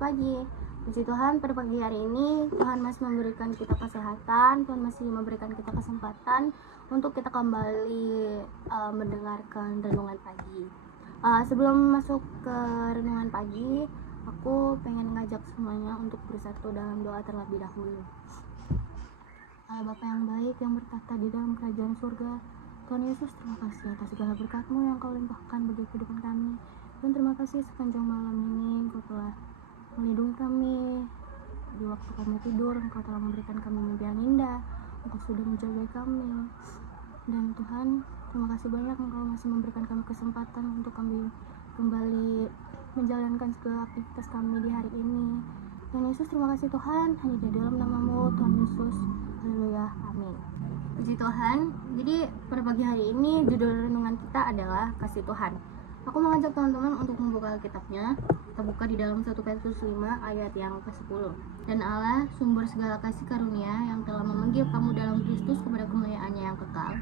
pagi. Puji Tuhan, pada pagi hari ini Tuhan masih memberikan kita kesehatan, Tuhan masih memberikan kita kesempatan untuk kita kembali mendengarkan renungan pagi. Sebelum masuk ke renungan pagi, aku pengen ngajak semuanya untuk bersatu dalam doa terlebih dahulu. Allah Bapa yang baik yang bertata di dalam kerajaan surga, Tuhan Yesus, terima kasih atas segala berkat-Mu yang Kau limpahkan bagi kehidupan kami. Dan terima kasih sepanjang malam ini Kau telah melindungi kami di waktu kami tidur, Engkau telah memberikan kami mimpi yang indah, Engkau sudah menjaga kami. Dan Tuhan, terima kasih banyak Engkau masih memberikan kami kesempatan untuk kami kembali menjalankan segala aktivitas kami di hari ini. Tuhan Yesus, terima kasih Tuhan, hanya di dalam nama-Mu Tuhan Yesus. Haleluya, amin. Puji Tuhan. Jadi pada pagi hari ini judul renungan kita adalah kasih Tuhan. Aku mengajak teman-teman untuk membuka Alkitabnya. Kita buka di dalam 1 Petrus 5 ayat yang ke-10. Dan Allah, sumber segala kasih karunia yang telah memanggil kamu dalam Kristus kepada kemuliaannya yang kekal,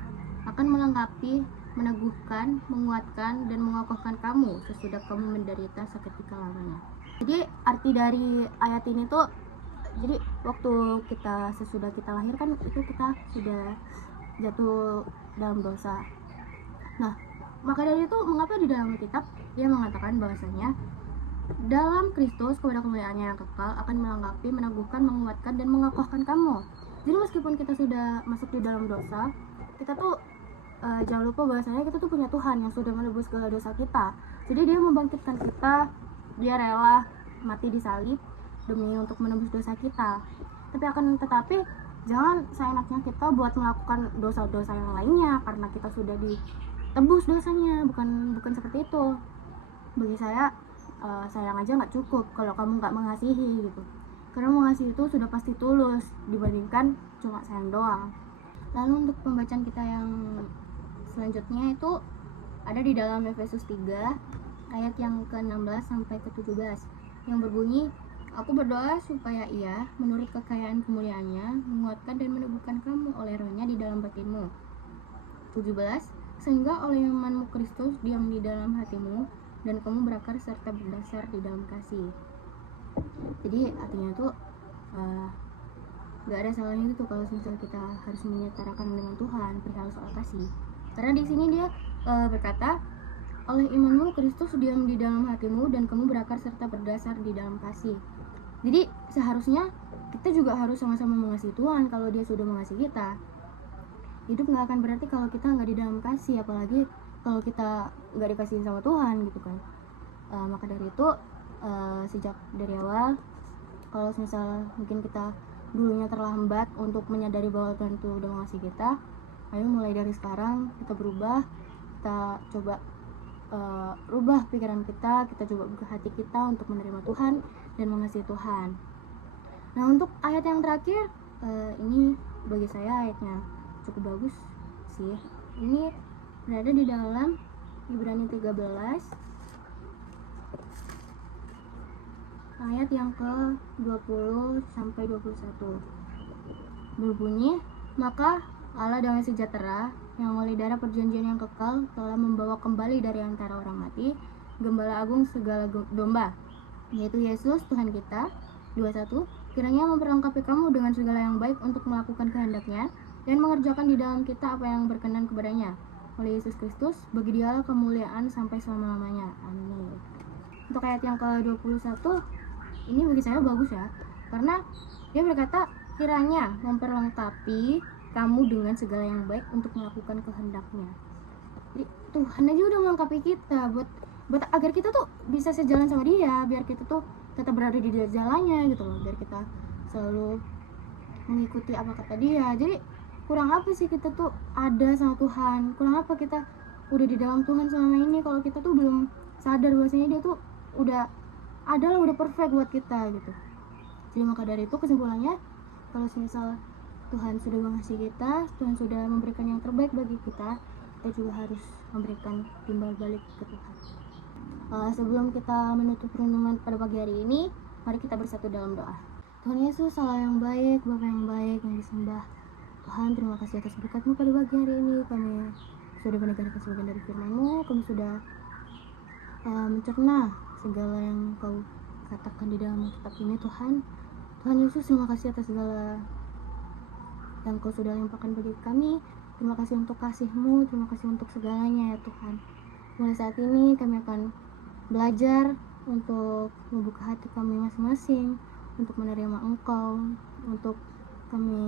akan melengkapi, meneguhkan, menguatkan, dan mengokohkan kamu sesudah kamu menderita seketika lamanya. Jadi arti dari ayat ini tuh, jadi waktu sesudah kita lahir kan itu kita sudah jatuh dalam dosa. Nah, maka dari itu mengapa di dalam kitab dia mengatakan bahwasanya dalam Kristus kepada kemuliaannya yang kekal akan melengkapi, meneguhkan, menguatkan, dan mengokohkan kamu. Jadi meskipun kita sudah masuk di dalam dosa, kita tuh jangan lupa bahwasanya kita tuh punya Tuhan yang sudah menebus segala dosa kita. Jadi dia membangkitkan kita, dia rela mati di salib demi untuk menebus dosa kita. Tetapi jangan seenaknya kita buat melakukan dosa-dosa yang lainnya karena kita sudah ditebus dosanya. Bukan seperti itu. Bagi saya, sayang aja nggak cukup kalau kamu nggak mengasihi gitu. Karena mengasihi itu sudah pasti tulus dibandingkan cuma sayang doang. Lalu untuk pembacaan kita yang selanjutnya itu ada di dalam Efesus 3 ayat yang ke-16 sampai ke-17 yang berbunyi, aku berdoa supaya Ia menurut kekayaan kemuliaannya menguatkan dan meneguhkan kamu oleh Roh-Nya di dalam batinmu. 17, sehingga oleh imanmu Kristus diam di dalam hatimu dan kamu berakar serta berdasar di dalam kasih. Jadi artinya tuh gak ada salahnya gitu kalau misalnya kita harus menyetarakan dengan Tuhan perihal soal kasih. Karena di sini dia berkata, oleh imanmu Kristus diam di dalam hatimu dan kamu berakar serta berdasar di dalam kasih. Jadi seharusnya kita juga harus sama-sama mengasihi Tuhan kalau dia sudah mengasihi kita. Hidup gak akan berarti kalau kita gak di dalam kasih, apalagi kalau kita gak dikasihin sama Tuhan gitu kan. Maka dari itu sejak dari awal, kalau misal mungkin kita dulunya terlambat untuk menyadari bahwa Tuhan itu udah mengasihi kita, ayo mulai dari sekarang kita berubah, kita coba rubah pikiran kita coba buka hati kita untuk menerima Tuhan dan mengasihi Tuhan. Nah, untuk ayat yang terakhir, ini bagi saya ayatnya cukup bagus sih. Ini berada di dalam Ibrani 13 ayat yang ke-20 sampai 21. Berbunyi, maka Allah damai sejahtera yang oleh darah perjanjian yang kekal telah membawa kembali dari antara orang mati Gembala Agung segala domba, yaitu Yesus Tuhan kita. 21, kiranya memperlengkapi kamu dengan segala yang baik untuk melakukan kehendaknya dan mengerjakan di dalam kita apa yang berkenan kepadanya. Oleh Yesus Kristus, bagi Dialah kemuliaan sampai selama-lamanya. Amin. Untuk ayat yang ke-21, ini bagi saya bagus ya, karena dia berkata, kiranya memperlengkapi kamu dengan segala yang baik untuk melakukan kehendaknya. Jadi Tuhan aja udah melengkapi kita buat agar kita tuh bisa sejalan sama dia, biar kita tuh tetap berada di jalannya gitu loh, biar kita selalu mengikuti apa kata dia. Jadi kurang apa sih kita tuh ada sama Tuhan, kurang apa kita udah di dalam Tuhan selama ini kalau kita tuh belum sadar bahwasanya dia tuh udah perfect buat kita gitu. Jadi maka dari itu kesimpulannya, kalau misal Tuhan sudah mengasihi kita, Tuhan sudah memberikan yang terbaik bagi kita juga harus memberikan timbal balik ke Tuhan. Sebelum kita menutup renungan pada pagi hari ini, mari kita bersatu dalam doa. Tuhan Yesus, Allah yang baik, Bapa yang baik, yang disembah. Tuhan, terima kasih atas berkat-Mu pada pagi hari ini. Kami sudah mendengarkan sebagian dari firman-Mu, kami sudah mencerna segala yang Kau katakan di dalam kitab ini Tuhan. Tuhan Yesus, terima kasih atas segala yang Kau sudah limpahkan bagi kami. Terima kasih untuk kasih-Mu, terima kasih untuk segalanya ya Tuhan. Mulai saat ini kami akan belajar untuk membuka hati kami masing-masing, untuk menerima Engkau, untuk kami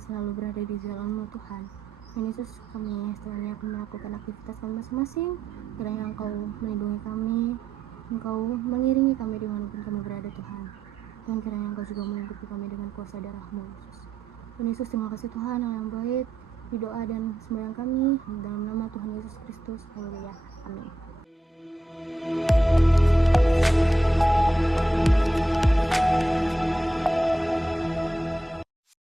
selalu berada di jalan-Mu Tuhan. Tuhan Yesus, kami setelah ini akan melakukan aktivitas kami masing-masing. Kiranya Engkau melindungi kami, Engkau mengiringi kami dimanapun kami berada Tuhan. Tuhan, kiranya Engkau juga melindungi kami dengan kuasa darah-Mu Yesus. Tuhan Yesus, terima kasih Tuhan Allah yang baik. Di doa dan sembahyang kami dalam nama Tuhan Yesus Kristus. Haleluya. Amin.